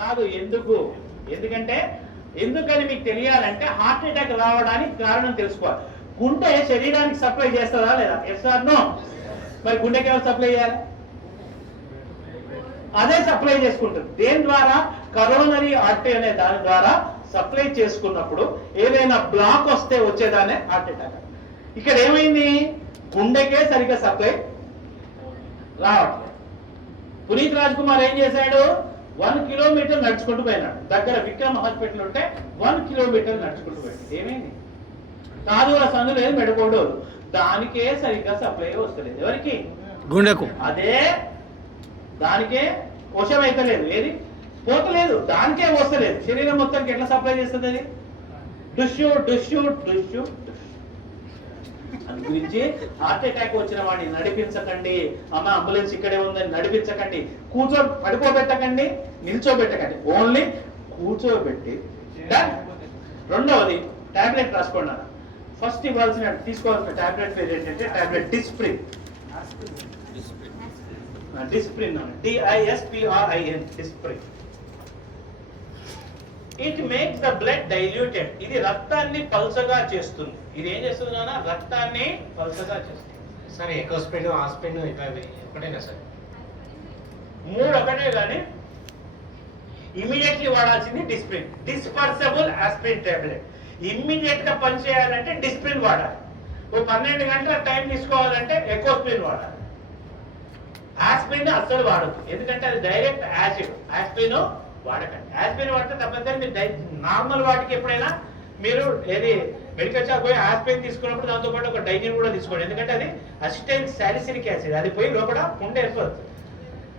కాదు. ఎందుకంటే ఎందుకని మీకు తెలియాలంటే హార్ట్ అటాక్ రావడానికి కారణం తెలుసుకోవాలి. గుండె శరీరానికి సప్లై చేస్తుందా లేదా? Yes or no? మరి గుండెకి ఎవరు సప్లై చేయాలి? అదే సప్లై చేసుకుంటుంది. దేని ద్వారా? కరోనరీ ఆర్టరీ అనే దాని ద్వారా సప్లై చేసుకున్నప్పుడు ఏదైనా బ్లాక్ వస్తే వచ్చేదానే హార్ట్ అటాక్. ఇక్కడ ఏమైంది? గుండెకే సరిగ్గా సప్లై రావట్లేదు. పునీత్ రాజ్ కుమార్ ఏం చేశాడు? 1 కిలోమీటర్ నడుచుకుంటూ పోయినాడు. దగ్గర విక్రమ్ హాస్పిటల్ ఉంటే 1 కిలోమీటర్ నడుచుకుంటూ పోయాడు. ఏమైంది? కాదుల సందు లేదు, మెడకోడోలు, దానికే సరిగ్గా సప్లై వస్తలేదు. ఎవరికి? గుండెకు. అదే దానికే వశం అయితే లేదు, ఏది పోతలేదు, దానికే వస్తలేదు. శరీరం మొత్తానికి ఎట్లా సప్లై చేస్తుంది అది? డుష్యూ డుష్యూ డుష్యూ. అందు గురించి హార్ట్ అటాక్ వచ్చిన వాడిని నడిపించకండి. అమ్మ అంబులెన్స్ ఇక్కడే ఉందని నడిపించకండి. పడుకోబెట్టకండి, నిల్చోబెట్టకండి, ఓన్లీ కూర్చోబెట్టి. రెండవది టాబ్లెట్ రాసుకోండి. ఫస్ట్ తీసుకోవాల్సిన టాబ్లెట్ పేరు ఏంటంటే tablet Disprin. Disprin, DISPRIN, Disprin. It makes the blood diluted. ఇది రక్తాన్ని పల్చగా చేస్తుంది. ఇది ఏం చేస్తుంది నాన్న? రక్తాన్ని పల్చగా చేస్తుంది. సరే, ఎకోస్ప్రిన్, ఆస్ప్రిన్ ఒకటేనా సార్? 3 ఒకటే, కానీ ఇమీడియట్లీ వాడాల్సింది Disprin. Dispersible aspirin tablet. Immediate గా పనిచేయాలంటే డిస్ప్రిన్ వాడాలి. 12 గంటల టైం తీసుకోవాలంటే ఎకోస్ప్రిన్ వాడాలి. ఆస్ప్రిన్ అస్సలు వాడద్దు, ఎందుకంటే అది డైరెక్ట్ యాసిడ్. ఆస్ప్రిన్ వాడకండి. ఆస్ప్రిన్ వాడితే తప్పనిసరి మీరు నార్మల్ వాటికి ఎప్పుడైనా మీరు ఏది మెడికల్ షాప్ పోయి ఆస్ప్రిన్ తీసుకున్నప్పుడు దాంతో పాటు ఒక డైజిన్ కూడా తీసుకోండి. ఎందుకంటే అది అసిటైల్ సాలిసిలిక్ యాసిడ్, అది పోయి లోపల పుండె ఏర్పడుతుంది.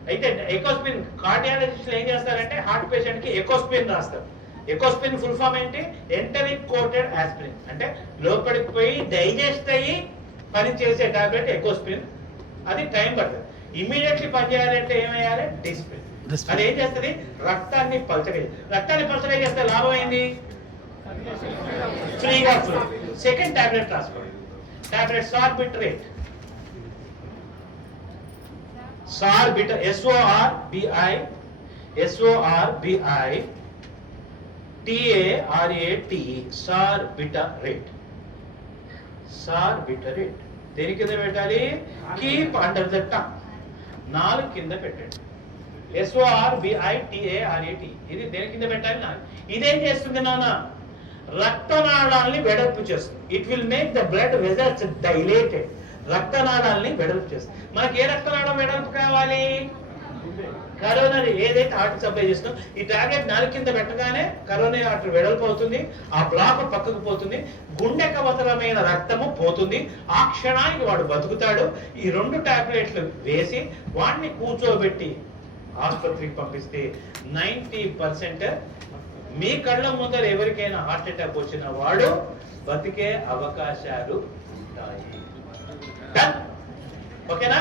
అయితే ఎకోస్ప్రిన్ కార్డియాలజిస్టులు ఏం చేస్తారంటే హార్ట్ పేషెంట్ కి ఎకోస్ప్రిన్ రాస్తారు. ఎకోస్ప్రిన్ ఫుల్ ఫామ్ ఏంటి? Enteric coated aspirin. అంటే లోపలికి పోయి డైజెస్ట్ అయ్యి పని చేసే టాబ్లెట్ ఎకోస్ప్రిన్. అది టైం పడుతుంది. ఇమ్మీడియట్లీ పనిచేయాలంటే ఏమయ్యాలి? డిస్ప్రిన్. అది ఏం చేస్తుంది? రక్తాన్ని పల్చగా. రక్తాన్ని పల్చగా చేస్తే లాభం ఏంది? ఫ్రీగా ఫ్లో. సెకండ్ టాబ్లెట్ రాసుకోండి. టాబ్లెట్ సార్బిట్రేట్. సార్బిట్రేట్, SORBITARATE, సార్బిట్రేట్. సార్బిట్రేట్ దేని కింద పెట్టాలి? కీప్ అండర్ ద టంగ్, నాలుగు కింద పెట్టండి. SORBITARATE, ఇది దేని కింద పెట్టాలి? నాలుగు. ఇదేం చేస్తుంది నాన్న? రక్తనాళాలని వెడల్పు చేస్తుంది. It will make the blood vessels dilated. రక్తనాళాలని వెడల్పు చేస్తుంది. మనకి ఏ రక్తనాళం వెడల్పు కావాలి? కరోనరీ, ఏదైతే హార్ట్ సప్లై చేస్తుందో ఈ టాబ్లెట్ నాలుగు కింద పెట్టగానే కరోనరీ ఆర్టరీ వెడల్పు అవుతుంది. ఆ బ్లాక్ పక్కకు పోతుంది. గుండెకు అవసరమైన రక్తము పోతుంది. ఆ క్షణానికి వాడు బతుకుతాడు. ఈ 2 టాబ్లెట్లు వేసి వాడిని కూర్చోబెట్టి ఆసుపత్రికి పంపిస్తే 90% మీ కళ్ళ ముందర ఎవరికైనా హార్ట్ అటాక్ వచ్చిన వాడు బతికే అవకాశాలు ఉంటాయి. ఓకేనా?